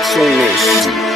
Complexion Nation.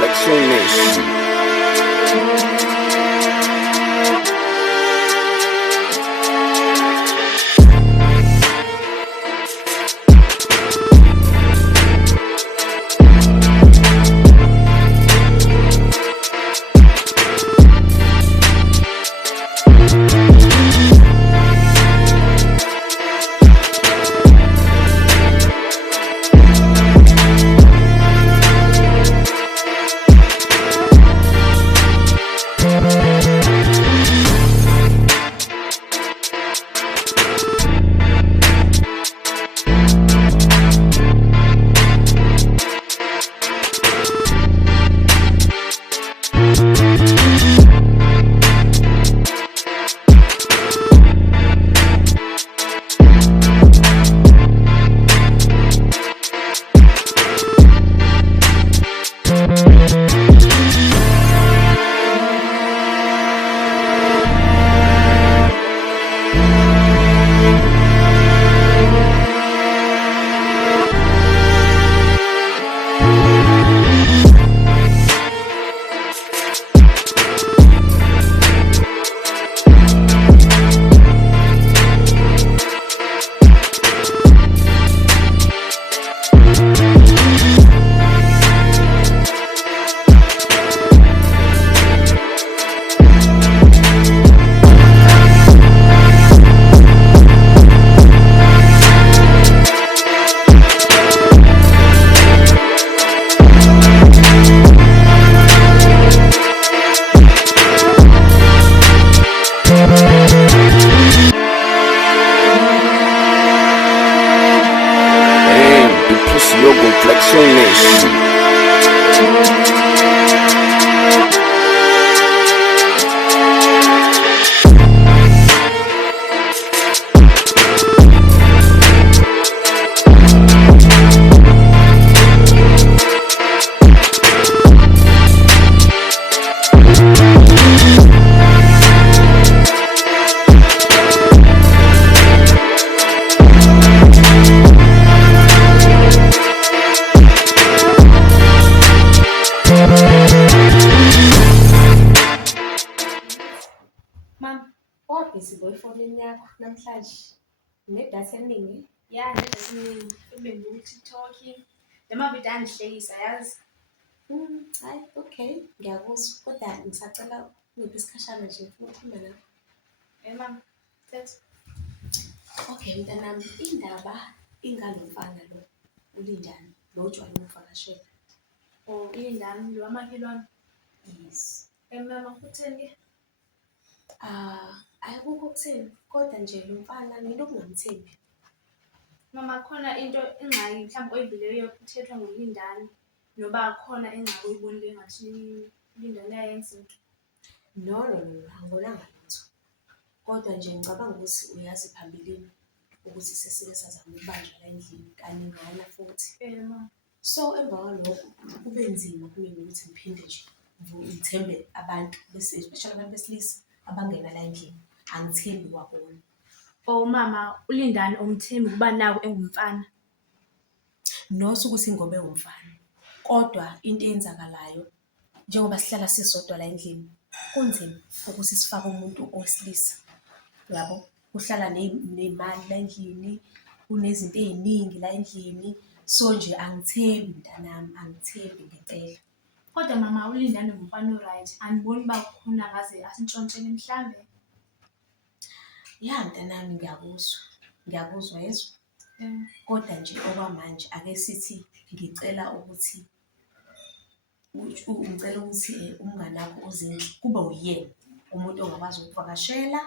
Complexion Nation. Complexion Nation. Wabhizi boyfriend yakho namhlanje nedatha eningi? Ya nedatha eningi ebengu TikTok lamavidiyo angihlekisa yazi. Hayi, okay, ngiyakuzwa kodwa ngisacela ngiphi isikhashana nje ngifuna ukukhuluma nawe. Mama, thetha. Okay mntanami, indaba ingalomfana lo uLindani lo ojwayele ukuvakashela. Ilindani lo wamakhelwane. Yes. Mama kutheni ke? Ayikukho kutheni, kodwa nje lo mfana ngilokhu ngamthembi. Mama khona into engxaki mhlawumbe oyivileyo kuthethwa ngoLindani noba khona engxaki oyibonile engathi uLindani uyayenza into. No, angibonanga lutho. Kodwa nje ngicabanga ukuthi uyazi phambilini ukuthi sesike sazama ukubanjwa la endlini kaningana futhi. Mama. So emva kwalokho kube nzima kumina ukuthi ngiphinde nje ngithembe abantu especially abantu besilisa abangena la endlini. Angithembi kwakona. Oh mama, uLindani umthembi ukuba nawe engumfana. Nothi ukuthi ngoba ewumfana. Kodwa into eyenzakalayo njengoba sihlala sisodwa la endlini kunzima ukuthi sifake umuntu owesilisa. Yabo, uhlala nezimali la endlini, kunezinto eziningi la endlini. So nje angithembi mntanami, angithembi ngempela. Kodwa mama uLindani umfana o-right. Aniboni uba khona ngaze asintshontshele mhlambe? Ya mntanami ngiyakuzwa yezwa. Kodwa nje okwamanje ake sithi ngicela ukuthi umngani wakho uZindle kube uyena umuntu ongakwazi ukuvakashela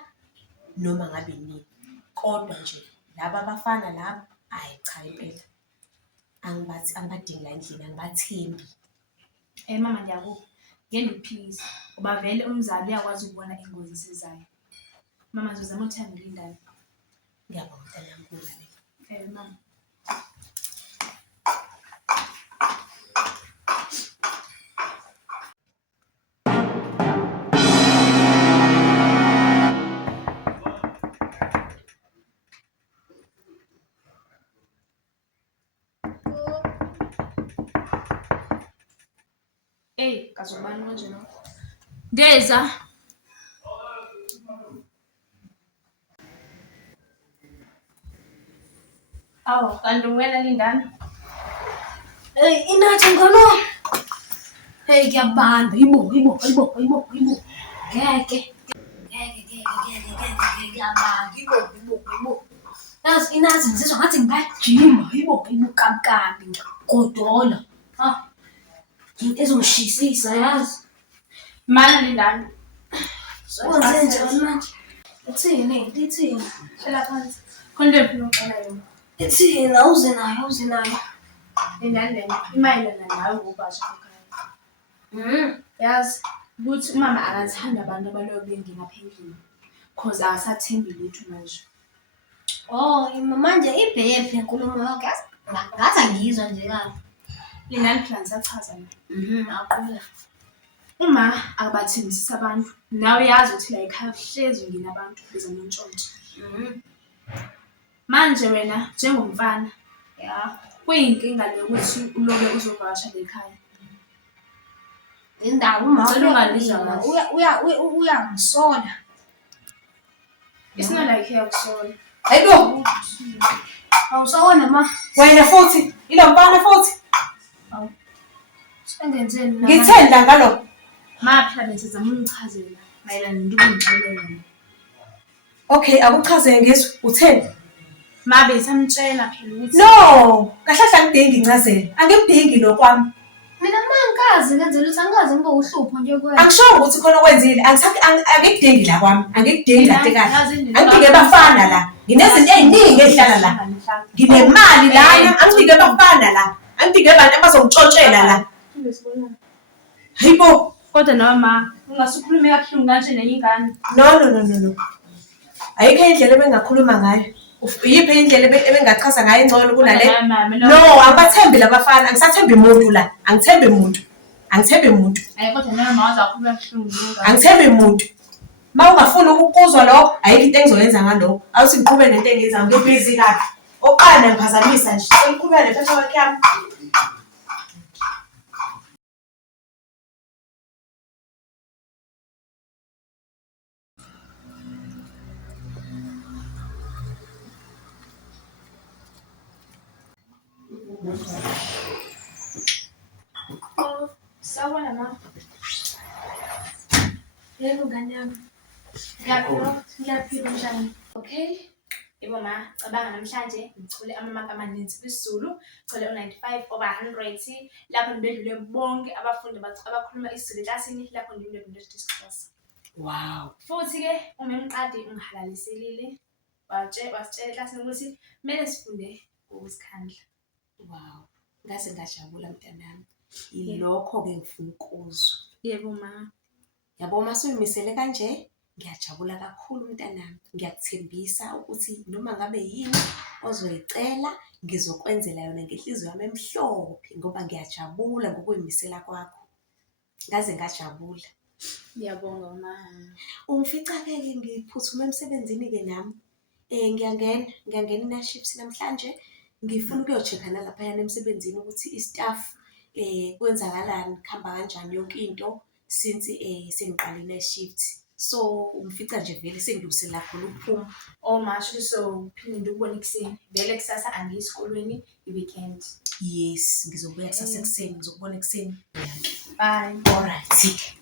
noma ngabe nini. Kodwa nje laba abafana laba ayi cha impela. Angibadingi la endlini, angibathembi. Mama ngiyakupha. Ngeke ngikuphikise. Uba vele umzali uyakwazi ukubona ingozi esizayo. Mama ngizozama ukuthanda uLindani. Ngiyabonga mntanami kulalela. Mama. Kazobani manje lo? Ngeza. Awu, kanti wena Lindani? Inathi ngono. Hey ngiyabanda, yibo. Ngeke. Ngiyabanda, yibo. Yazi inathi ngizizwa ngathi ngingajima, yibo kambi. Godola. Into ezongishisisa yazi. Mana Lindani. Senzenjani manje? Lithini? Hlala phansi. Khona into engifuna ukuxoxa yona. Lithini? Awuze nayo. Lindani lena imayelana nawe ngobasha ekhaya. Yazi ukuthi umama akathanda abantu abaloyo bengena apha endlini. Cause akasathembi lutho manje. Manje ibhephi inkulumo yakho yazi? Ngathi angiyizwa nje kahle. Lindani phela ngisachaza mina. Aqula. Uma akabathembisisa abantu, nawe uyazi ukuthi la ekhaya kuhlezi ngina abantu bezama untshontsho. Manje wena njengomfana, kuyinkinga le ukuthi uloke uzovakasha le ekhaya. Indawo uma uyangisola. It's not like uyakusola. Hayibo, Awusawona ma. wena futhi, ilo mfana futhi. Sengenzeni na? Ngithenda ngalo. Ma phela besizama ungichazela mayelana nento engicela yona. Okay, akuchazeke ngizwe, utheni? Ma besamtshela phela ukuthi No, kahlahla angidingi incazelo. Angimdingi lo kwami. Mina mangikazi ngenzela ukuthi angikazi ngibe uhlupho nje kuwena. Angisho ukuthi khona kwenzile, angikudingi la kwami, angikudingi la kahle. Angidingi abafana la. Nginezinto eziningi ezihlala la. Nginemali lana, angidingi abafana la. Angidingi abantu abazongitshotshela la. Hayibo, kodwa nawe ma ungasukhuluma kabuhlungu kanje nenye ingane. No. Ayikho indlela ebengakhuluma ngayo. Yiphi indlela ebengachaza ngayo ingcono kunale? No, angibathembi labafana, angisathembi umuntu la. Angithembi umuntu. Hayi kodwa nawe ma wazakhuluma kabuhlungu. Angithembi umuntu. Uma ungafuni ukuzwa lokho, ayikho into engizoyenza ngalokho. Awuthi ngiqhubeke nento engiyenzayo, ngibhizi kabi. Oqala ngiphazamisa nje. Sengiqhubeka nephetho yakhe yami. Sawubona ma. Yebo ngane yami. Ngiyaphila njani? Okay. Yebo ma, cabanga namhlanje ngithole amamaki amaninzi kwisiZulu, ngithole u-95 over 100. Lapho nibedlule bonke abafundi abakhuluma isiZulu eklasini, lapho nibedlule isiXhosa. Wow. Futhi-ke umemqadi ungihalaliselile, wasitshela eklasini ukuthi kumele sifunde ngokuzikhandla. Wow. Ngaze ngajabula mntanami. Ilokho-ke ngifuna ukuzwa. Yebo ma. Yabo masuyimisele kanje, ngiyajabula kakhulu mntanami. Ngiyakuthembisa ukuthi noma ngabe yini ozoyicela ngizokwenzela yona ngenhliziyo yami emhlophe ngoba ngiyajabula ngokuyimisela kwakho. Ngaze ngajabula. Ngiyabonga ma. Ungifica-ke ngiphuthume emsebenzini-ke nami. Ngiyangena ina-shifts namhlanje. Ngifuna ukuyo-check-a nalaphayana emsebenzini ukuthi i-staff kwenzakalani, kuhamba kanjani yonke into since sengiqale ine-shift. So umfica nje vele sengilungiselela khona ukuphuma. Oh masho so phinde ukubona ekuseni. Vele kusasa angiyi esikolweni i-weekend. Yes, ngizobuya kusasa ekuseni, ngizokubona ekuseni. Bye. Alright.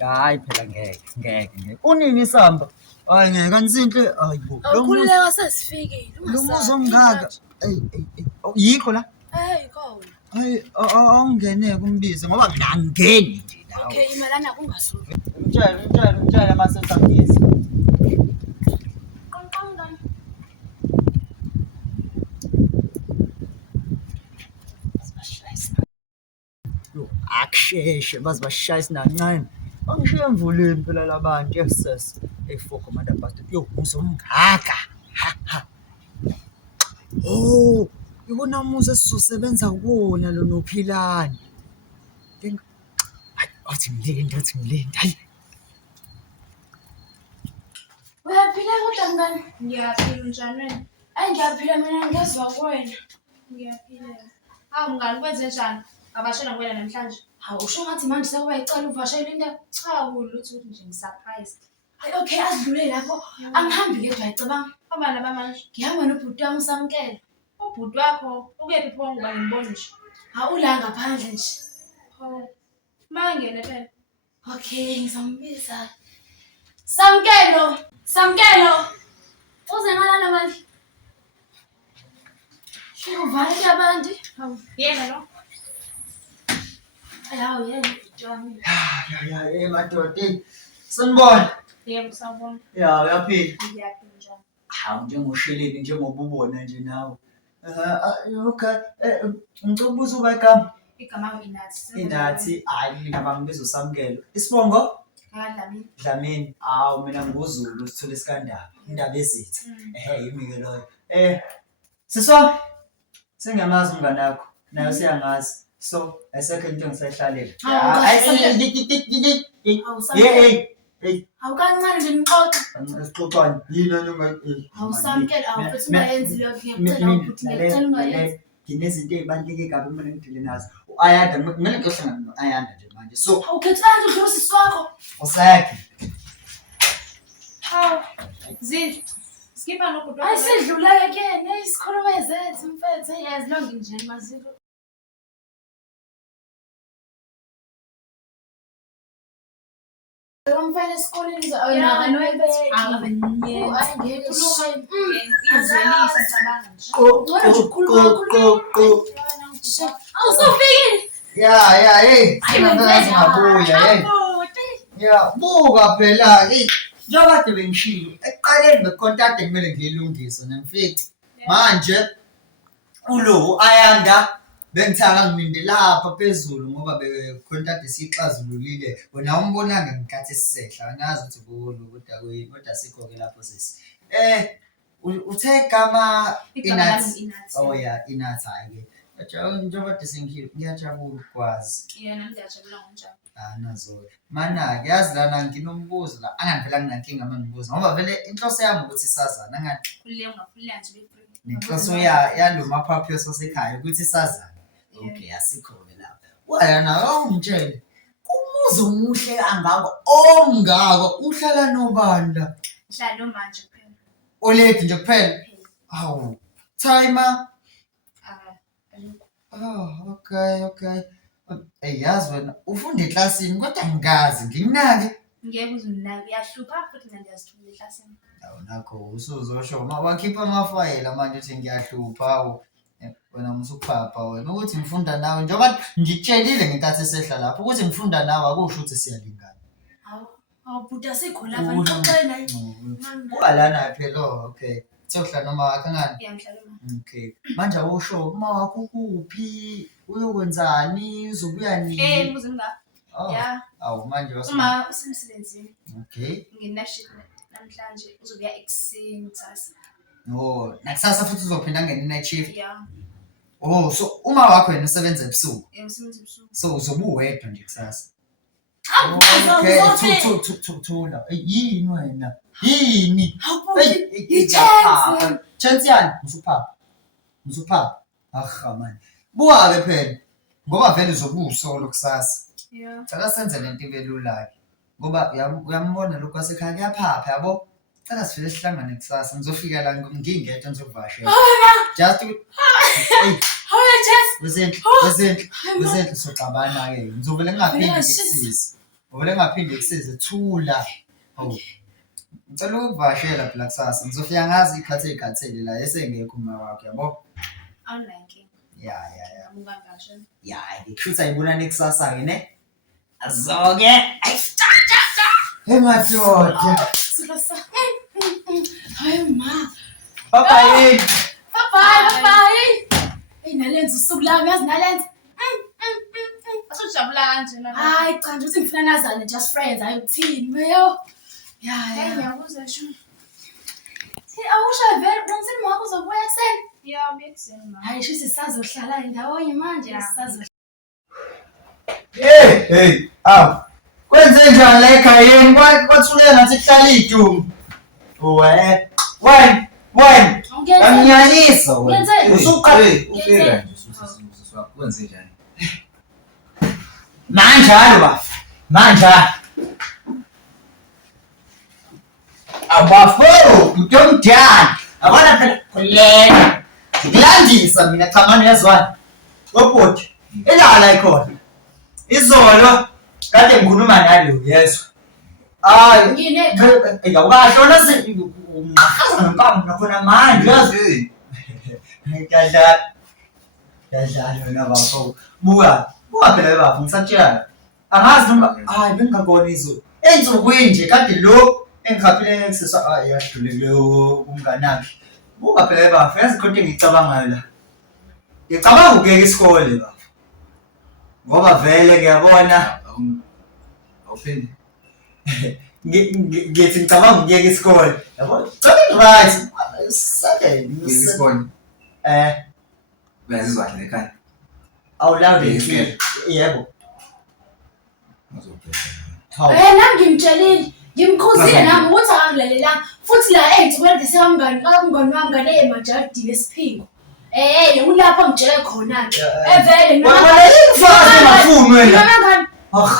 Hayi phela ngeke. Unini isamba? Hayi ngeke anisinhle. Hayibo. Awukhululeka sesifikile. Lo muzi omngaka. Yikho la? Ikhona. Hayi awungene kumbize ngoba mina angingeni nje la. Okay, imalana kungasuki. Umtshela mase sangisa. Qonqongani. Yo, akusheshe bazibashayisa nancane. Angishiye emvuleni phela labantu yesese. Efoko manje abantu. Yo, uzomngaka. Ha. Oh, ikona muzi esizosebenza kuwona lo nophilani. Athi mlindi. Hayi. Uyaphila kodwa ngani? Ngiyaphila njani wena? Ngiyaphila mina ngezwa kuwena. Ngiyaphila. Hawu mngani kwenze njani? Abashela kuwena namhlanje? Hawu usho ngathi manje sekuba icala uvashela into. Cha ulutho ukuthi nje ngisurprised. Hayi okay adlule lapho. Angihambi ngedwa ayicabanga. Abana bamanje. Ngihamba nobhuti wami usamkela. Ubhuti wakho ukephi pho ngoba ngimbone nje. Hawu ula ngaphandle nje. Hawu. Mangene phela. Okay, ngizombiza. Samkelo. Uze ngalana manje. Uvale abantu. Hawu. Yena lo. Hawu yena ubhuti wami. Ya, madoda. Sanibona. Yebo sawubona. Ya, uyaphila. Ngiyaphila njani? Hawu njengosheleni njengoba ubona nje nawe. Okay. Ngicela ukubuza uba igama. Igama lami Inathi. Inathi, hayi abangibiza usamkelo. Isibongo? Ngadlamini. Dlamini. Hawu mina nguzulu sithole isikandaba. Indaba ezitha. Yimi-ke loyo. Siswa. Sengiyamazi umngane wakho. Nayo siyangazi. So, ayisekho into engisayihlalela. Hawu kancane nje nixoxe. Sixoxani. Yini nje Hawu samkela awuthi ungayenzi leyo ngiyacela ukuthi ngiyacela ungayenzi. Nginezinto ey'baluleke kabi kumele ngidile nazo. U-Ayanda kumele ngiyohlangana no-Ayanda nje manje. So, Awukhethanga udlula usisi wakho. usayakhe. Hawu. Zindlu. Skipha nobhuti wakho. Ayisedlula-ke kuyena isikhulume zethu mfethu yazi lonke nje maziko. Umfana esikoleni Izwelisa cabanga nje. awusofikile. Hey. Singabuya, Ya, buka phela, njengoba kade bengishilo. Ekuqaleni becontact kumele ngilungise nemfici. Manje ulo Ayanda bengithaka ngiminde lapha phezulu ngoba becontact sixazululile. Wena umbonanga ngikathi sisehla. Ngazi ukuthi kodwa kodwa sikho ke lapho sisi. Uthe igama Inathi. Oh yeah, Inathi hayi ke. Njengoba kade sengishilo ngiyajabula ukwazi. Yena ngiyajabula ngonjani. Nazo. Mana-ke yazi lana nginombuzo la angivela nginankinga uma ngibuza ngoba vele inhloso yami ukuthi sazana ngani Khulile ungakhulile nje be-free. nenhloso yalo maphaphu yosasekhaya ukuthi sazana. Okay asikho-ke lapha. Wena awungitshele umuzi omuhle kangako ongako uhlala nobani la? Ngihlala nomanje kuphela. Oledi nje kuphela? Hawu. Timer. Oh, okay. Yazi wena ufunda eklasini kodwa ngikazi nginginake. Ngeke uzunake uyahlupha futhi mina ngiyazithula eklasini. Awu nakho usuzosho wakhipha amafayela manje uthi ngiyahlupha hawu. Wena musuphapha wena ukuthi ngifunda nawe njengoba ngitshelile ngenkathi esehla lapho ukuthi ngifunda nawe akusho ukuthi siyalingana. Awubhuda sikhona lapha nixoxele naye. Uhalana phela okay. Sokuhlala noma wakhe ngani? Ngiyahlala ma. Okay. Manje awusho uma wakho kuphi uyokwenzani uzobuya nini? Ngibuze ngapha. Oh. Yeah. Awu manje Uma usemsebenzini. Okay. Nginashit namhlanje uzobuya ekuseni kusasa. Oh, nakusasa futhi uzophinda ngene night shift. Yeah. Oh, so uma wakho wena usebenza ebusuku. Umsebenzi ebusuku. So uzobuwedwa nje kusasa. Okay. Thula. Yini wena? Yini? Chance. Chance yani? Musupha. Ah man. Buwabe phela. Ngoba vele uzobusolo kusasa. Yeah. Cela senze lento ibelula. Ngoba uyambona lokho wasekhaya kuyaphapha yabo. Cela sifike sihlangane kusasa ngizofika la ngingedwa ngizokuvashela. Just Wezenhle soxabana ke. Ngizovele ngingaphindi ngikusize. Ngizovele ngingaphindi ngikusize thula. Oh. Ngicela ukuvashela phela kusasa. Ngizofika ngazi ikhathele la esengekho uma wakho yabo. Awunanke. Yeah. Amuka ngasho. Yeah, ngikhutha ibona nekusasa ke ne. Azoke. Hey madoda. Sasa. Hayi ma. Bye. Bye. Nalenza usuku lami yazi nalenza. Asujabula kanjena. Hayi cha nje uthi ngifuna nazane just friends ayuthini meyo. Hey ngiyabuza shu. Awusho vele bonsini wakho uzobuya kuseni. Yeah, ubuye ekuseni ma. Hayi shithi sazohlala ndawonye manje sazo. Hey. Kwenze njani la ekhayeni? Kwathuleka ngathi kuhlala idumu. Wena. Amnyanyisa wena. Usuqala ufika nje kwenze njani? manjalo bafu. Manja. Abafo, utomdani. Abona phela kulena. Ngilandisa mina cha manje yazwana. Obhodi. Elala ikhona. Izolo kade ngikhuluma nalo yezwa. Hayi. Ngine. Ngiyakubashona ungaqhaza ngempama nakhona manje yazi. Ngiyadlala wena bafo. Buka phela bafo ngisatshela. Angazi noma hayi bengingakona izolo. Ensukwini nje kade lo engihaphile ngisisa yadlulile umnganakhe. Buka phela bafo yazi konke engicabangayo la. Ngicabanga ukuyeka isikole bafo. Ngoba vele ngiyabona awuphindi ngithi ngicabanga ukuyeka isikole. Yabona? Right. isikole uyazizwa kahle ekhaya awulawule yebo. Nami ngimtshelile. Ngimkhuzile nami ukuthi akangilalelanga. Futhi la engithukela sekamngani wami ngale majardini esiphingo. Ulapho ngitshele khona ke. Vele Ufaka amafuni wena. Ngani?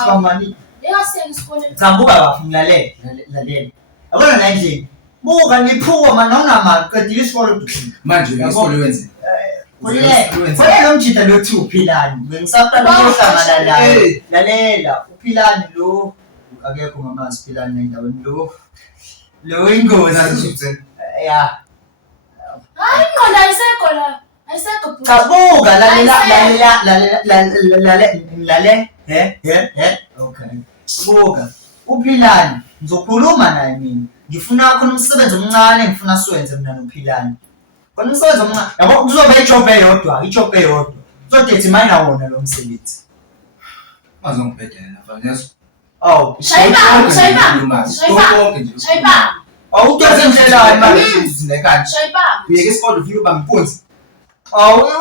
Kamani. Yasiyeka isikole. Zambuka bafu ngilalela. Yabona la endlini. Buka ngiphuka mana ungamaqedile isikole. manje isikole wenze Kwele lo mjida lo thi uphilani. Ngisaqala ukuhlangana naye. Lalela uphilani lo akekho mama siphilani endaweni lo ingozi. Yeah. Hayi ngona ayisekho la. Ayisekho bhuti. Chabuka lalela. Okay. Buka. Uphilani. Ngizokhuluma naye mina. Ngifuna khona umsebenzi omncane ngifuna siwenze mina nophilani. Khona umsebenzi omncane. Yabo kuzoba ijob eyodwa. Uzodetermine wona lo msebenzi. bazongibhedela nafanele Oh, Shayibam. awudoze nje manje. zinekani Shayibam. uyeke isikole ufike uba mpunzi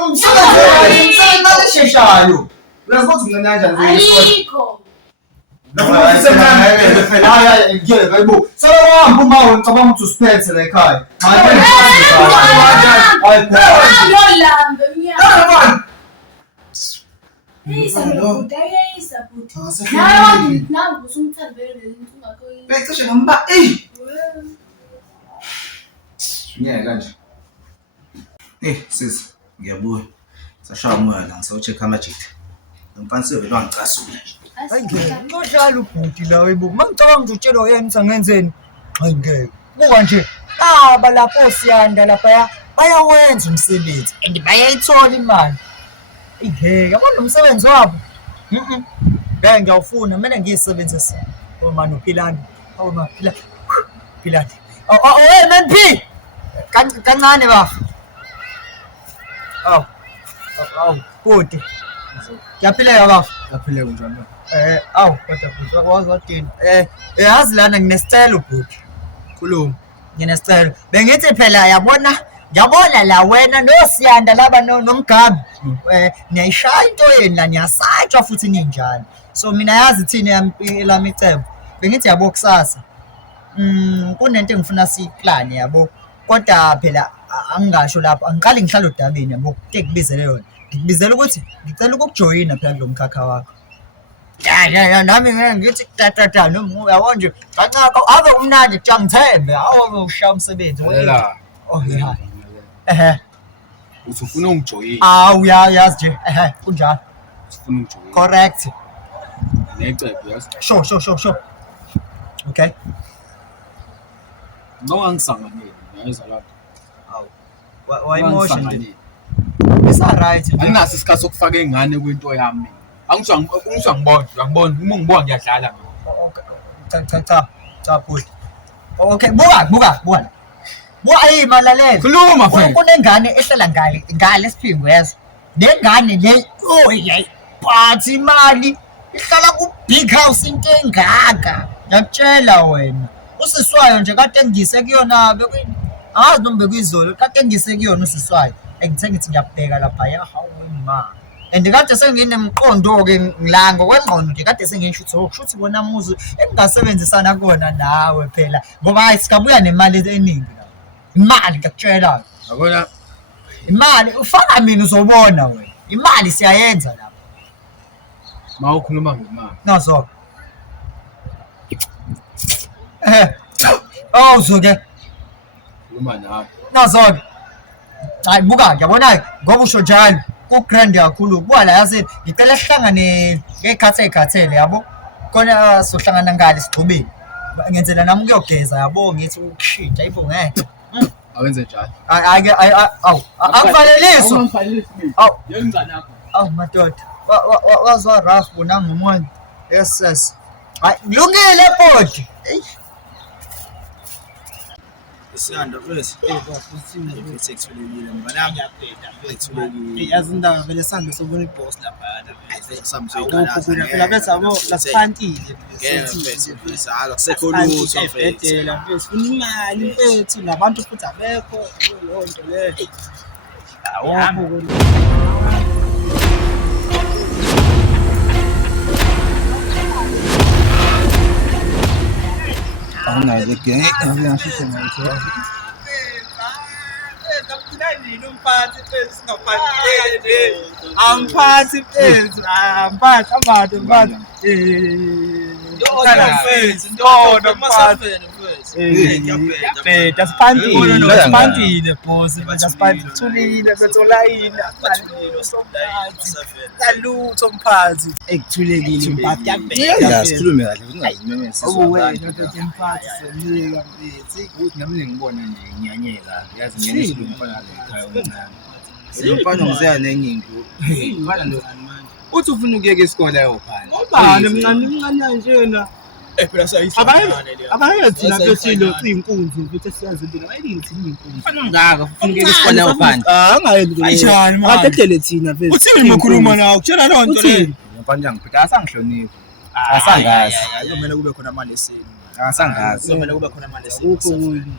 Umsebenzi nalisheshayo. uyazi ukuthi mncane kanjani uyeke isikole Ayikho. Sewahamba uma ngicabanga ukuthi usiphethe la ekhaya. Lambe mnyaka. Isa bhuti. Nawe usumthandele lento ungakho. becishe ngomba ngeke kanje sisi ngiyabuya Sashaya umoya la ngisawucheck amajit. Ngimfana sevele wangicasula. Hayi ngeke. Ngodlala ubhuti la webuka. Mangicabanga ukuthi utshelo yena sangenzeni. Hayi ngeke. Buka nje. Aba lapho siyanda lapha bayawenza umsebenzi and bayayithola imali. Ngeke. Yabona umsebenzi wabo. Ngeke ngiyawufuna kumele ngiyisebenzise. Manje uphilani. Phila. Philani. Hey man P. Kancane bafu. Kodwa. Ngiyaphileka bafu. Yaphile kunjani? Kodwa bhuti wakwazi wathini? Yazi lana nginesicelo bhuti. Khuluma. Nginesicelo. Bengithi phela ngiyabona la wena noSiyanda laba nomgabi. Niyayishaya into yeni la niyasatshwa futhi ninjani. So mina yazi thina lami icebo. Bengithi yabo kusasa. Kunento engifuna siyiplan yabo. Kodwa phela angisho lapho angiqali ngihlala odabeni yabo. Ngikubizele yona. Ngikubizela ukuthi ngicela ukujoyina phela kulomkhakha wakho. Ya nami ngithi tata uyabona nje kancaka ave umnandi nje ngithembe awu ushaya umsebenzi Wela. ya Uthi ufuna ungijoyina. yazi nje kunjalo Ufuna ungijoyina. correct Necebo yazi. sure okay Ngoba ngisanganele yazi lapho. why emotion it's all right Anginaso isikhathi sokufaka ingane kwinto yami. Angisho ngibona, uyangibona uma ngibona ngiyadlala. cha bhuti okay buka ayimalalela Khuluma mfethu. kunengane ehlala ngale Siphingo yazo nengane le but imali ihlala ku big house into engaka ngiyakutshela wena usiswayo nje kade ngise kuyona angazi noma bekuyizolo kade ngise kuyona usiswayo engithe ngithi ngiyabheka lapha hawu ma and kade senginemqondo ke ngila ngokwengqondo nje kade sengisho ukuthi bona muzu engingasebenzisana kona nawe phela ngoba hayi sikabuya nemali eningi la imali ngiyakutshela Yabona imali ufaka mina uzobona wena imali siyayenza lapha mawukhuluma ngemali. nazo uzuke Khuluma nawe. nazo hayi buka ngiyabona ngoba usho njalo ku grand kakhulu kuba la yazi ngicela sihlangane ngekhathele yabo khona sohlangana ngale sigcubeni ngenzela nami ukuyogeza yabo ngithi ukushita yebo ngeke Awenze njalo. akufaneliso awu Yengizana yakho. madoda wazwa rough bona ngomoya yes hayi kulungile bodi Isiyanda mfethu. Mfethu ekuthulekile mbanami ngiyabheda ekuthulekile. Yazi indaba vele sihamba sobona iboss lapha. Samsoyikalaza. Phela bese yabo lasiphantile. Mfethu akusekho lutho mfethu. Mfethu funa imali mfethu nabantu futhi abekho leyo nto leyo. Awukho Awunazo ke. Ngiyashisa ngitho. umphathi mfethu singaphathile nje. Amphathi mfethu, amphathi abantu mfethu. Ndoda mfethu, ndoda mfethu. Phela siphantile boss, siphantile thulile betholayini. Salutho mphathi. Ekuthulekile mphathi yabheka. Yasikhulume kahle ungayimemesi. Wena mfethu mphathi senika mfethu. Ukuthi nami ngibona nje ngiyanyeka. Yazi ngene isikhuluma la ekhaya omncane. Umfana ngizaya nenyingi. Ngibana lo uthi ufuna ukuyeka isikole ayophala. Ngobani mncane kanjena. Phela sayihlanganele le. Abanye thina bethilo inkunzi mfethu siyazi into ayithi inkunzi. Ufana ngaka ufuna ukuyeka isikole ayophala. Angayenzi Ayishani manje. akadele thina mfethu. Uthini ukhuluma nawe? Kutshela loo nto le. Umfana ngiphethe asangihloniphi. Asangazi. Kumele kube khona manje lesini. Asangazi. Kumele kube khona manje lesini. Ukho kuni.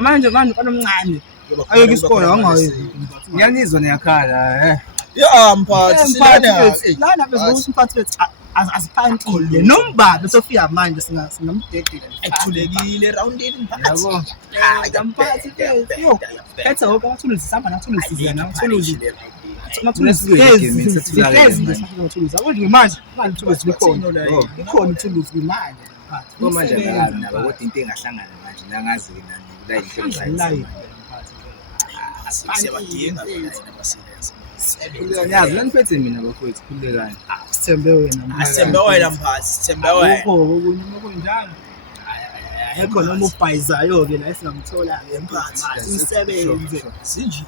Manje mfana omncane. Ayeke isikole angayenzi. Ngiyanizwa niyakhala Ya mphathi silana. Lana bese umphathi wethu asiphantile nomba besofika manje singamdedela. Ekuthulekile roundini mphathi. Yabo. Mphathi yo. Phethe wonke amathuluzi sihamba nathuluzi zena amathuluzi. Manje manje ithuluzi likhona. Likhona ithuluzi manje. manje ngalazi nabo kodwa into engahlangana manje nangazi nani la ihlelo Siyabadinga phela abasilenze. Yazi laniphethe mina bafowethu khulekani. Sithembe wena. Asithembe wena mphathi, sithembe wena. Okunye okunjani? Ekho noma ubhayizayo ke la esingamthola ke mphathi. Umsebenzi. Sinje.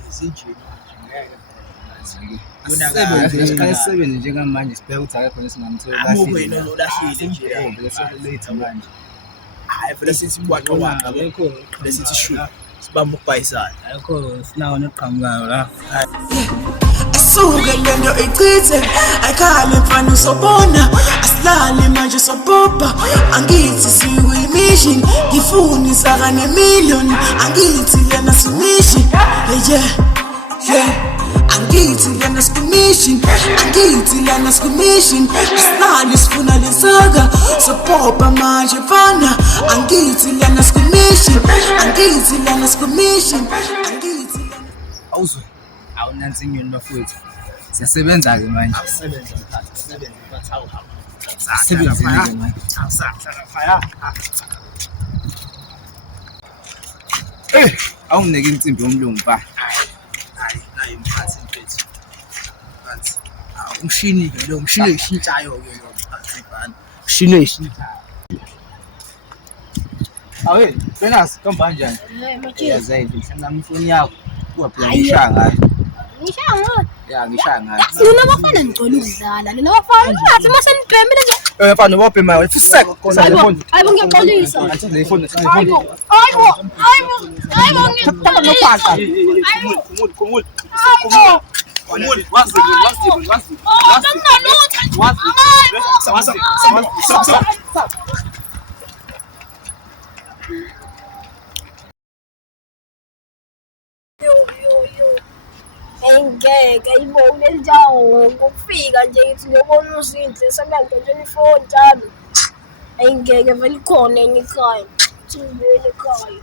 Asisebenze njengamanje sibheka ukuthi akekho lesingamthola. Amukho yena lolahlile nje. Bese late manje. Hayi vele sithi ubwaqa Ekho bese sithi shu. Sibamba ukubhayisana. ekho sinawo neqhamukayo la. Asuke lento ichithe ayikhale mfana usobona asilale manje sobhobha angithi sikuyimission ngifuni saka ne-million angithi lena simission angithi lena simission asilale sifuna lesaka sobhobha manje mfana angithi lena simission Awuzwe. Awunansi inyoni bafowethu. Siyasebenza ke manje. Sebenza mphathi awu. Sisebenza ke manje. Awunginike insimbi yomlungu ba. Hayi mphathi mfethu. Mphathi. Umshini ke lo mshini oyishintshayo ke lo mphathi bani. Mshini oyishintshayo. Awe, Venus, kamba kanjani? Yazayi, ngihlanga ifoni yakho. Uyaphila ngishaya ngayo. Ngishaya ngayo. Ya, ngishaya ngayo. Nina bafana ngicela ukudlala. Nina bafana ngathi mase nibhemile nje. Mfana wabhema wena fusek. Hayibo ngiyaxolisa. Athi le phone Hayibo ngiyaqhubeka. Khumuli. Wazi. Engeke ayibone njalo ngokufika nje ngithi ngiyobona uzinhle sekanto nje ifoni njalo. Engeke vele ikhona enye ekhaya. Sibuyele ekhaya.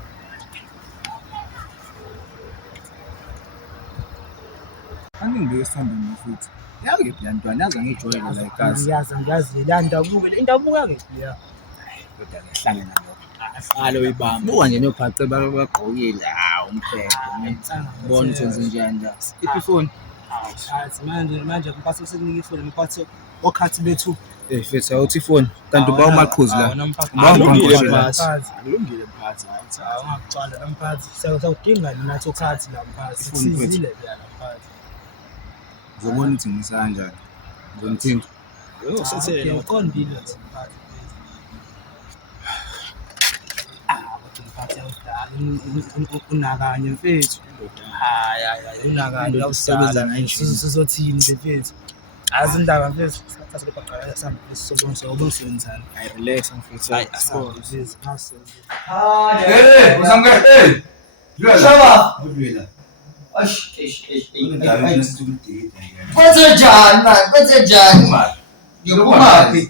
Angingibeke sambini futhi. Yake plantwana yaza ngijwayele la ekhaya. Ngiyazi le ndabuko le indabuko yakephi ya. Kodwa ngihlangana nayo. Alo ibamba. Buka nje nobhace bagqokile. Umpheko. Bona ukuthi wenze njani la. Iphi ifoni? Athi manje mphathi sekunika ifoni mphathi okhathi bethu. Fethu awuthi ifoni. Kanti uba umaqhuzu la. Alungile mphathi. Ungagcwala la mphathi. Sawudinga nathi okhathi la mphathi. Sizile la mphathi. Ngizobona ukuthi ngisa kanjani. Ngizomthinta. Usethele uqondile mphathi. Unakanye mfethu. Hayi unakanye awusebenza nanje. Sizothini mfethu? Azi indaba mfethu. Sathi baqala sami sobona senzani. Hayi relax mfethu. Hayi asazi. Usamke. Shaba. Udwela. Kwenze njani man? Ngiphuma phi?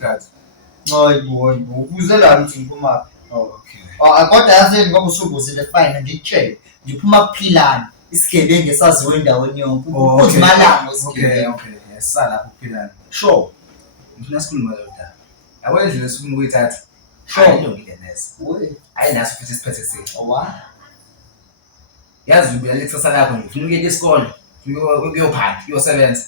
Hayibo, ubuze la ngithi ngiphuma. Okay. Kodwa yazi ngoba usubuzile fine ngikutshela. Ngiphuma kuphilana. Isigebengu esaziwe endaweni yonke. Uzimalanga isigebengu. Okay. Yasala kuphilana. Sure. Ngifuna sikhulume ngalo. Awendle lesifuna ukuyithatha. Sure. Ayilungile neze. Hayi naso futhi isiphethe sihle. Owa. Yazi ubuyalexa lakho ngifuna ukuyeka isikole. Uyophanda, uyosebenza.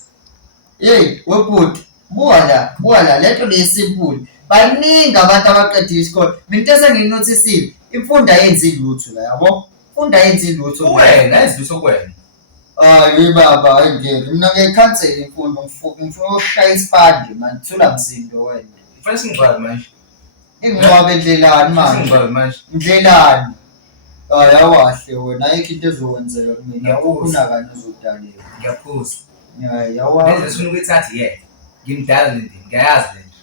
Hey, webhuti. Buka lento lesimple. Baningi abantu abaqedile isikole. Mina esenginotisile, imfundo ayenzi lutho la yabo. Imfundo ayenzi lutho. Wena ezilutho kwena. Hayi baba, angeke. Mina ngiyikhansela imfundo ngifuna ukushaya isipande man, thula msindo wena. Mfana singcwabe manje. Ingcwabe endlelani manje. Singcwabe manje. Ndlelani. Hayi awahle wena ayikho into ezokwenzeka kumina. Ufuna kani uzodaleka. Ngiyaphuza. Hayi awa. Lezi sifuna ukuyithatha ngimdala lendini, ngiyayazi lento.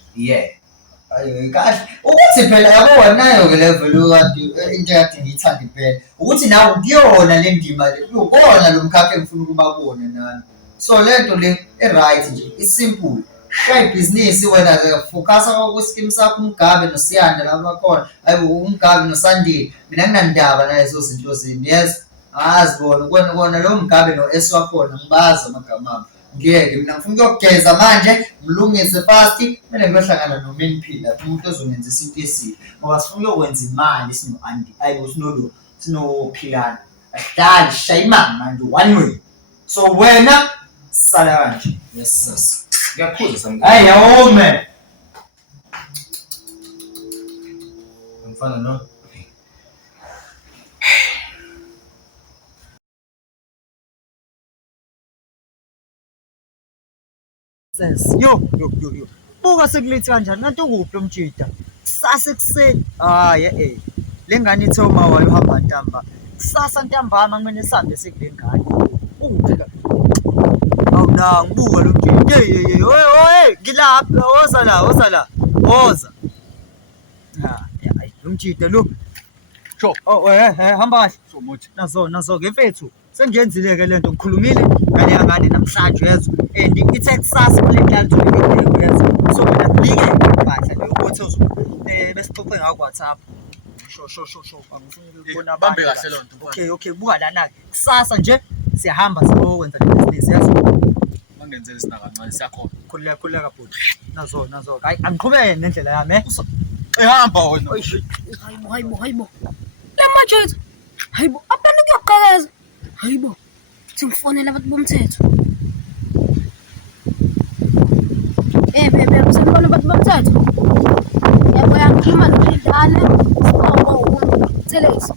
Ayo kahle. Ukuthi phela yabo nayo ke level ukade into yakhe ngiyithanda impela. Ukuthi nawe kuyona le ndima le. Ukona lo mkhakha engifuna ukuba kubona nami. So lento le right nje, isimple. Shaya business wena ke focus ku scheme sakho uMgabe noSiyanda lapha khona. Hayibo uMgabe noSandile. Mina nginandaba nazo izinto zini. Yes. Azibona kona lo Mgabe noS wakhona ngibaza amagama abo. Ngeke mina ngifuna ukugeza manje ngilungise fast kumele ngiyohlangana noMenphila umuntu ozongenza izinto esihle ngoba sifuna ukwenza imali sino Andy ayibo sinophilana ahlali shayimani manje one way so wena Sala kanje. Yes sis. Ngiyakhuza samkhulu. Hayi yawume. Mfana no. Yo. Buka sekulethi kanjani kanti ukuphi umjida? Kusasa ekuseni. Hayi lengane ithe uma wayo uhamba ntamba. Kusasa ntambama kumele sihambe sekulengane. Ukuphi ka? Awuna ngibuka lo mjida. Hey, ngilapha woza la. Woza. Lo mjida lo. Sho. Hamba kahle. So much. Nazo ke mfethu. Sengiyenzile ke lento ngikhulumile ngale ngane namhlanje yezwa and ithe kusasa kule nto yezwa so mina ngike impahla leyo ukuthi besixoxe ngakho WhatsApp sho angifuni ukubona bambe kahle lo nto okay buka lana kusasa nje siyahamba siyokwenza le business yezwa mangenzele sina kancane siyakhona khuleka bhuti nazo hayi angiqhubeke nendlela yami ehamba wena hayibo lamajethu hayibo abantu kuyoqhakaza hayibo singifonela abantu bomthetho bebe singibona abantu bomthetho yabo yangikhuluma nophindane thelesi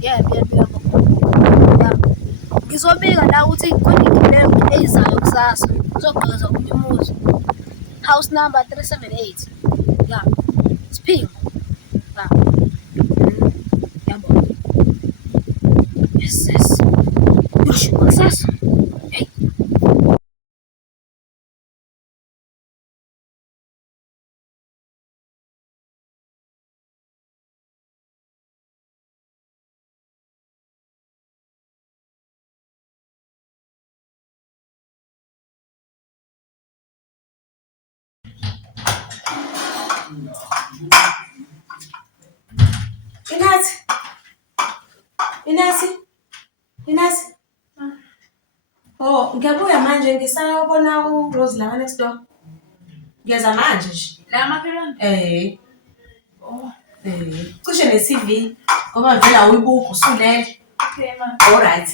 yebo ngizobika la ukuthi khona ingileyo eyizayo kusasa uzoqhakaza kunye umuzi house number 378 Spingo. Yabo. Yes. Success. Hey. Inasi. Oh, ngiyabuya manje ngisabona uRose la next door. Ngiyeza manje nje. La makhelwane? Cishe ne-TV ngoba vela uyibuka usulele. Okay ma. Alright.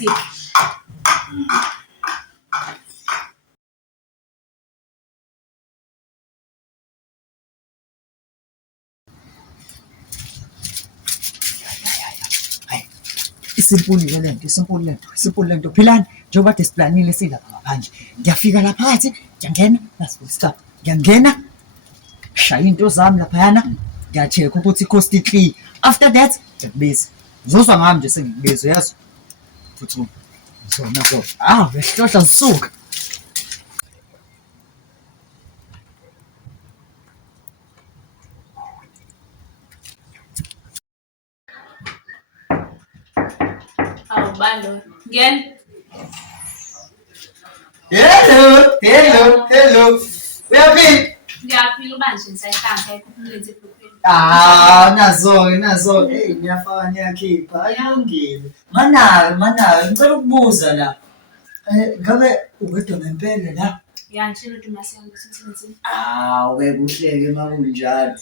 Simple lento philani njengoba desiplanile silapha ngaphandle ngiyafika lapha phakathi ngiyangena stop ngiyangena shaya into zami laphayana ngiya-check ukuthi cost clear after that ngiyakubiza uzozwa ngami nje sengikubiza yazo futhi nazo behlohla zisuka Balo. Ngena. Hello. Uyaphila? Ngiyaphila ubanje ngisayihlanza ayikhuphuleze ebhukwini. Nazo. Hey, ngiyafaka ngiyakhipha. Ayilungile. Manayo, ngicela ukubuza la. Ngabe uwedwa ngempela la? Ngishilo ukuthi masihambe sithini. Weke uhleke makunjalo.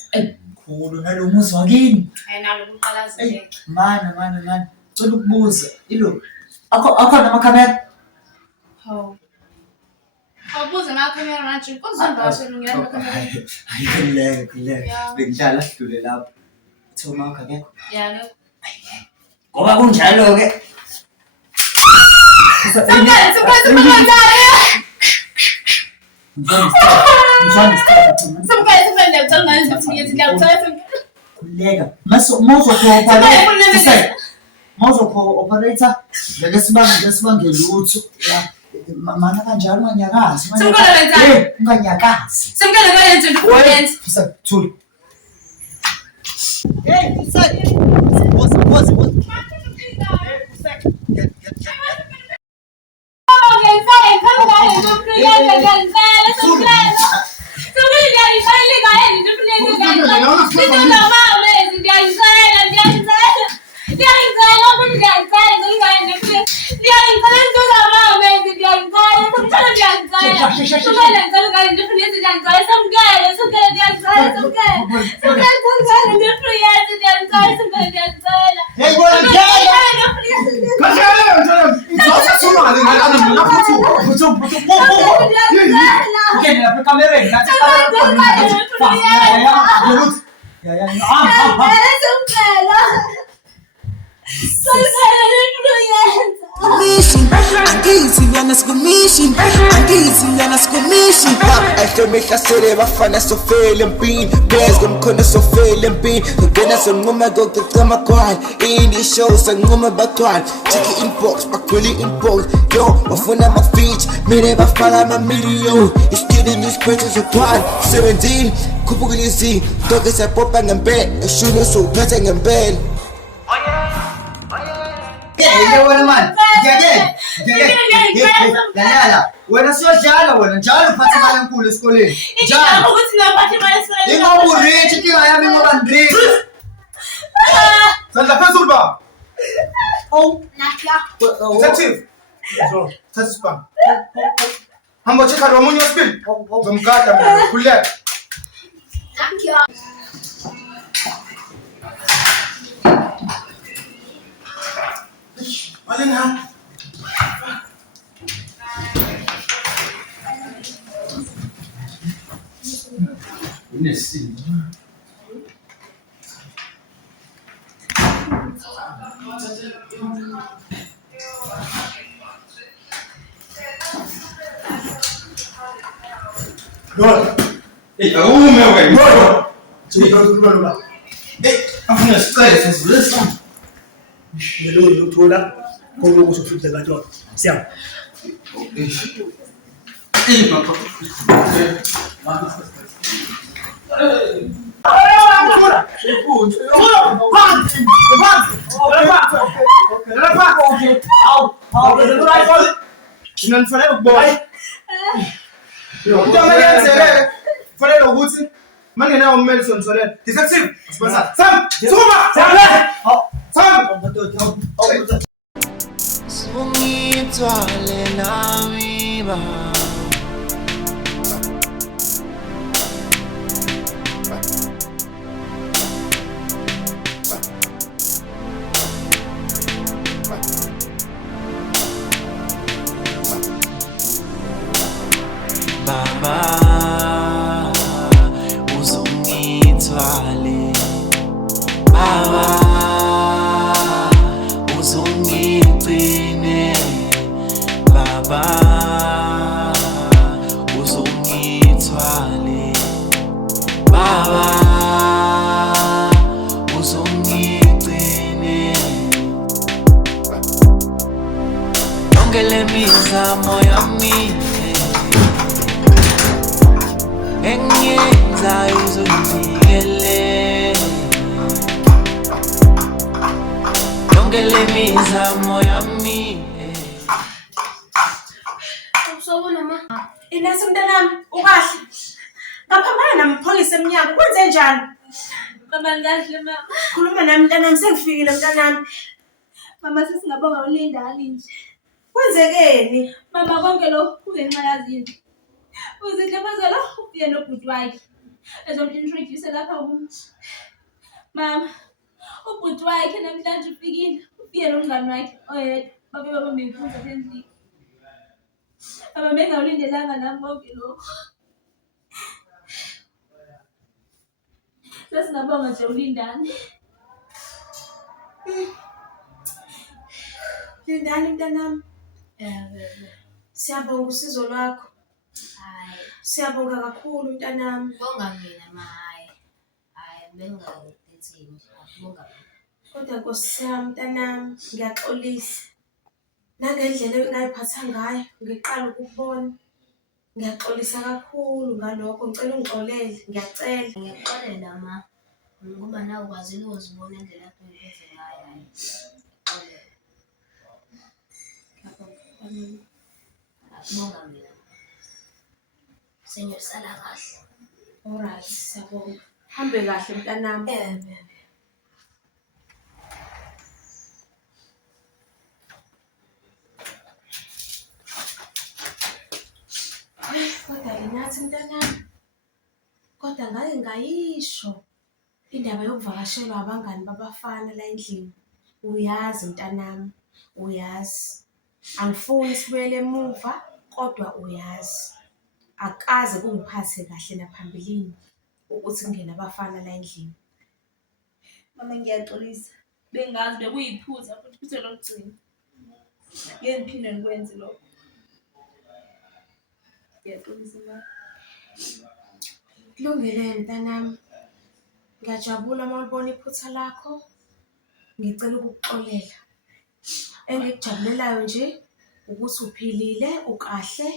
Mkhulu nalo muzi wakini. Nalo kuqalazeke. Mana. Ngicela ukubuza. Ilo. Akhona amakhamera? Awubuze amakhamera manje kuzonda waselungela amakhamera. Khuleka. Bengihlala sidlule lapho. Thoma akakho. Yalo. Ngoba kunjalo ke. Khuleka. Mawuzokho operator ngeke sibangele uthu mana kanjalo unganyakazi unganyakazi Simkele kwenze ukuyenza thula Boss Ehlohlasele bafana sofele empini Bez ngomkhono sofele empini Ngena sonquma kokucama kwani Ini show sanquma bathwani Chiki inbox bagcwele inbox Yo bafuna ama-feature Mine bafaka ama-million Isitini nisiphethe sothwani 17 khuphukile izinga Tonke siyapopa ngempela Eshuni usuphethe ngempela wena man. Daniela, wena siyodlala wena njalo uphathe imali enkulu esikoleni. Njalo. ukuthi ngaphathe imali esikoleni. Ingoba urich inkinga yami ngoba ndrich. Sandla phezulu ba. Oh, Detective. So, thatha isibhamu. Hamba cheka lo munye wesibili. Uzomgada mina, khuleka. Malina. Hey, aume wewe. Lola. Afuna stress sisi. Ngelungu uthola konke kusufika kanjalo. Siyama. Unanifanele ukubona. Into amayenzele. Fanele ukuthi mangena ummeli sonitholela. Detective, sibasa. Sam, suma. Sam. Sungithwale nami ba Baba uzungithwale Baba uzungigcine Baba uzungithwale Baba uzungigcine Yonke le mizamo yami engiyenzayo uzonginikele yonke le mizamo yami Usawubona ma. Inesi mntanami, ukahle? Ngaphambana nampholisa emnyango, kwenze njani? Mama kahle mama. Khuluma nami mntanami, sengifikile mntanami. Mama sesingabonga ulindani nje. Kwenzekeni? Mama konke lo kungenxa yazinto. Uzindlebezela ubuye nobhuti wakhe. Ezomintroduce lapha kumuntu. Mama, ubhuti wakhe namhlanje ufikile. Ubuye nomngane wakhe oyedwa. Babe babambe impunzi endlini. Mama bengawulindelanga nami konke lokho. Sesingabonga nje ulindani. Lindani mntanami. Siyabonga usizo lwakho. Hayi, Siyabonga kakhulu mntanami. bonga mina maye. Hayi, bengakudethini. Bonga. Kodwa Nkosi yami mntanami, ngiyaxolisa. Nangendlela engayiphatha ngayo, ngiqala ukubona. Ngiyaxolisa kakhulu ngalokho, ngicela ungixolele, ngiyacela. Ngixolela ma. Ngoba nawe ukwazile ukuzibona indlela yakho engiphethe ngayo. Bonga mina. Senyosala kahle. Alright, siyabonga. Hambe kahle mntanami. Kodwa linathi mntanami. Kodwa ngake ngayisho indaba yokuvakashelwa abangani babafana la endlini. Uyazi mntanami, uyazi. Angifuni sibuyele emuva, kodwa uyazi. Akaze kungiphathe kahle naphambilini ukuthi kungena abafana la endlini. Mama ngiyaxolisa. Bengazi bekuyiphutha futhi iphutha lokugcina. Ngeke ngiphinde ngikwenze lokho. Ngiyaxolisa mama. Kulungile mntanami. Ngiyajabula uma ubona iphutha lakho. Ngicela ukukuxolela. Engikujabulelayo nje ukuthi uphilile, ukahle.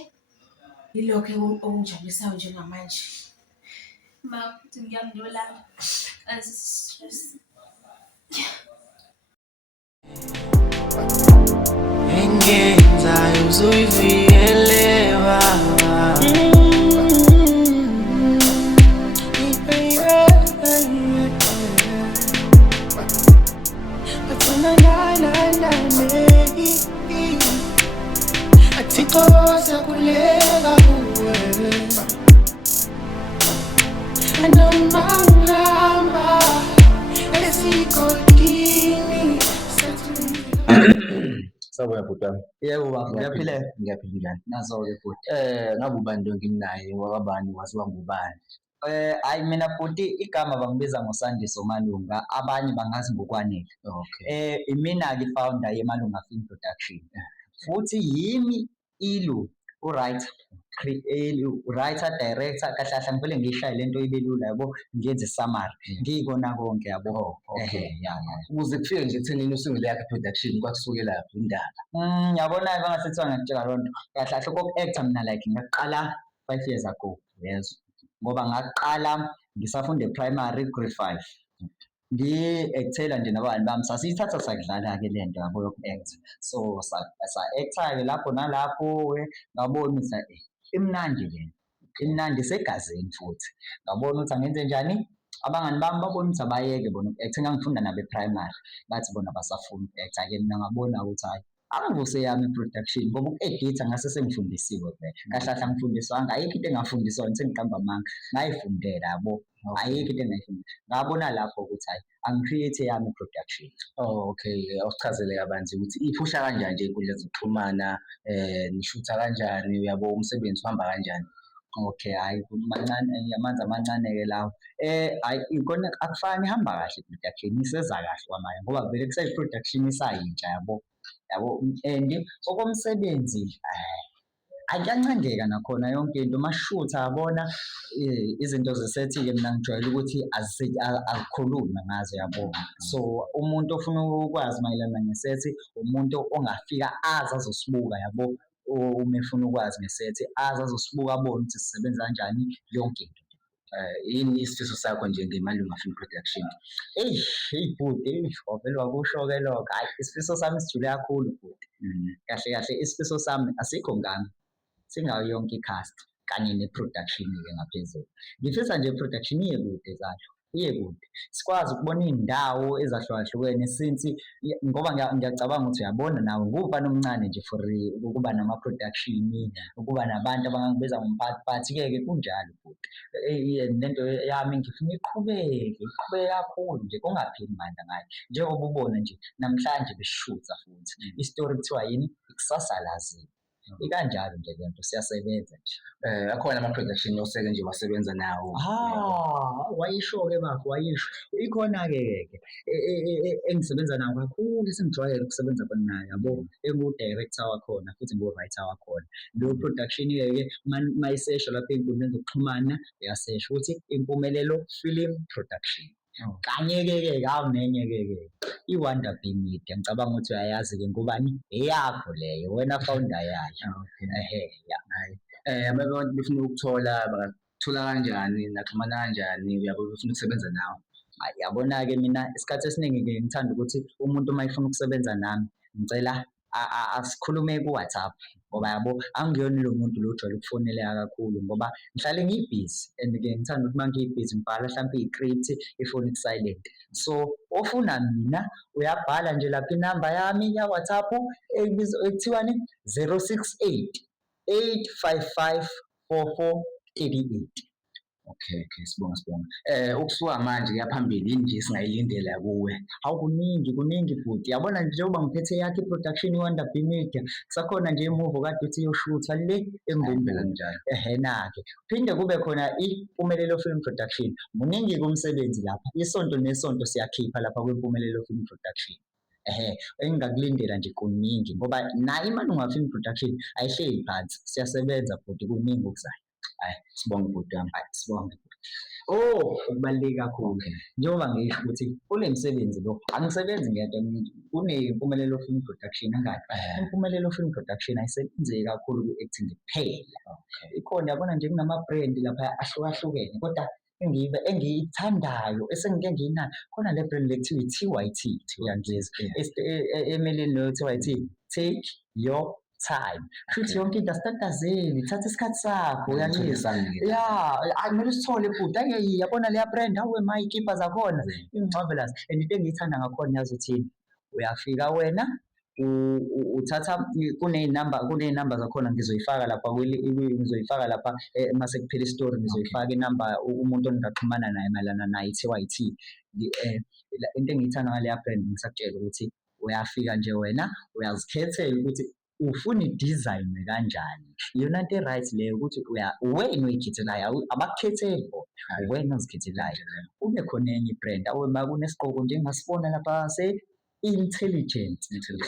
Yilokho okungijabulisayo njengamanje. Ma futhi ngiyamndolana. Stress. Engenzayo uzoyivikelewa. Athixoza kuleka kuwe anoma ngihamba esigodini. Sawubona bhuti wami. Yebo baba, uyaphila? Ngiyaphila njani? Nazo-ke bhuti. Ngabe ubani lo nginaye wakabani waziwa ngubani? Hayi mina bhuti igama bangibiza ngoSandiso Malunga, abanye bangazi ngokwanele. Okay. Imina-ke i-founder yeMalunga Film Production. Futhi yimi ilu writer director kahle kahle ngivele ngiyishaye lento ibe lula yabo ngenze summary ngiyikona konke yabo. Okay. Ukuze kufike nje ethenini usungule yakhe production kwakusukela lapho indaba. Yabona-ke bangasethiwa ngakutshela loo nto kahle kahle koku-actor mina like ngaqala 5 years ago. Yes. Ngoba ngaqala ngisafunda e-primary grade 5. Ngi-actela nje nabangani bami sasiyithatha sakudlala-ke le nto yabo yoku-acta. So sa-acta-ke lapho nalapho ngabona ukuthi imnandi le nto. Imnandi isegazini futhi. Ngabona ukuthi angenze njani? Abangani bami babona ukuthi abayeke bona uku-acta. Engangifunda nabo e-primary. Bathi bona basafuna uku-acta-ke mina ngabona ukuthi hayi angivuse yami i-production ngoba uku-editha ngase sengifundisiwe vele. Kahle kahle angifundiswanga. Ayikho into engafundiswa sengiqamba amanga. Ngayifundela yabo. Ayikho into engayifunda. Ngabona lapho ukuthi hayi angicreate yami i-production. Oh, okay. Awusichazele kabanzi ukuthi iphusha kanjani nje inkundla zokuxhumana, nishutha kanjani, uyabo umsebenzi uhamba kanjani? Okay, hayi mancane amanzi amancane-ke lawo. Hayi ikona akufani ihamba kahle i-production iseza kahle kwamanje ngoba vele kuseyi-production isayintsha yabo. And okomsebenzi ayancandeka nakhona yonke into mashutha yabona izinto zesethi-ke mina ngijwayele ukuthi akukhulunywa ngazo yabo. So umuntu ofuna ukwazi mayelana ngesethi umuntu ongafika azi azosibuka yabo. Uma efuna ukwazi ngesethi azi azosibuka abone ukuthi sisebenza kanjani yonke into. Yini isifiso sakho nje ngeMalunga Film Production? Bhuti, wavele wakusho-ke lokho. Hayi isifiso sami sijule kakhulu bhuti. Kahle kahle isifiso sami asikho ngami. Singayo yonke i-cast kanye ne-production-ke ngaphezulu. Ngifisa nje i-production iye kude zalo. Iye kude. Sikwazi ukubona iy'ndawo ezahlukahlukene since ngoba ngiyacabanga ukuthi uyabona nawe ngubani omncane nje for ukuba nama-production, ukuba nabantu abangangibiza ngomphathi-ke kunjalo futhi. Lento yami ngifuna iqhubeke kakhulu nje kungapheli mandla ngayo. Njengoba ubona nje namhlanje besishutha futhi. Isitori kuthiwa yini? Ikusasa laziwa. Ikanjalo nje le nto siyasebenza nje. Akhona ama-production oseke nje wasebenza nawo? Wayisho-ke bafo wayisho. Ikhona-ke engisebenza nawo kakhulu esengijwayele ukusebenza khona naye yabo. Engu-director wakhona futhi ngu-writer wakhona. Leyo production-ke mayisesha lapho ey'nkundleni zokuxhumana uyasesha ukuthi Impumelelo Film Production. Kanye-ke nenye-ke i-Wonder B Media ngicabanga ukuthi uyayazi-ke ngubani eyakho leyo wena founder yayo. Abantu befuna ukuthola bangathola kanjani, naxhumana kanjani, uyabo befuna ukusebenza nawe? Yabona-ke mina isikhathi esiningi-ke ngithanda ukuthi umuntu uma efuna ukusebenza nami ngicela asikhulume ku-WhatsApp ngoba yabo angiyona lo muntu lo ojwayele ukufoneleka kakhulu ngoba ngihlale ngibhizi and-ke ngithanda ukuthi uma ngibhizi ngibhala hlampe i-script ifoni ku-silent. So ofuna mina uyabhala nje lapha inamba yami ya-WhatsApp ekuthiwani 068 855 4438. Okay, sibonga. Ukusuka manje kuya phambili yini nje singayilindela kuwe? Hawu kuningi futhi. Yabona njengoba ngiphethe yakhe i-production i-Wonder B Media, kusakhona nje imuvi okade uthi iyoshutha le eNgumbeni. Na-ke. Phinde kube khona iMpumelelo Film Production. Muningi-ke umsebenzi lapha. Isonto nesonto siyakhipha lapha kwiMpumelelo Film Production. Engingakulindela nje kuningi ngoba nayo iMalunga Film Production ayihleli phansi. Siyasebenza futhi kuningi okuzayo. Sibonge bhuti wami. Sibonge. Okubaluleke kakhulu. Njengoba ngisho ukuthi kule msebenzi lo angisebenzi ngento kuneMpumelelo Film Production angani. iMpumelelo Film Production ayisebenzi kakhulu ku-acting kuphela. Ikhona yabona nje kunama-brand lapha ahlukahlukene kodwa engiyithandayo esengike ngiyinayo khona le brand lethiwa i-TYT uyangizwa emeleni lo TYT take your time futhi yonke into asitatazeli thatha isikhathi sakho uyangizwa kumele usithole futhi yabona leya brand awe mayikipa zakhona ingcwavelas and into engiyithanda ngakhona yazi uthini uyafika wena uthatha kuney'namba zakhona ngizoyifaka lapha mase kuphela isitori ngizoyifaka inamba umuntu ongaxhumana naye mayelana naye i-TYT. Into engiyithanda ngaleya brand ngisakutshela ukuthi uyafika nje wena uyazikhethela ukuthi ufuna i-design kanjani. Iyona nto e-right leyo ukuthi wena uyikhethelayo abakukhetheli wena ozikhethelayo. Kube khona enye i-brand awema kunesiqoko nje engasibona lapha intelligent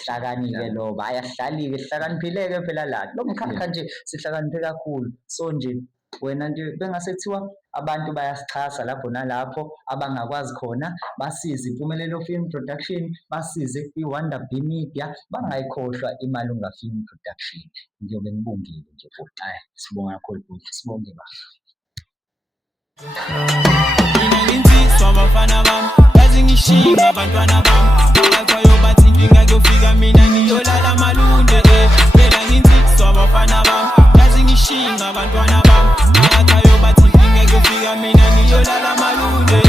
hlakanike lo bayahlalike sihlakaniphile-ke phela la lo mkhakha nje sihlakaniphe kakhulu so nje wena nje bengasethiwa abantu bayasixhasa lapho nalapho abangakwazi khona basize iMpumelelo Film Production basize i-Wonder B Media bangayikhohlwa iMalunga Film Production. Ngiyobe ngibongile nje futhi sibonga kakhulu futhi sibonge abafana bami yazi ngishinga abantwana bami bakwayo bathi ngingakufika mina ngiyolala malunde phela nginsizwa abafana bami yazi ngishinga abantwana bami bakwayo bathi ngingakufika mina ngiyolala malunde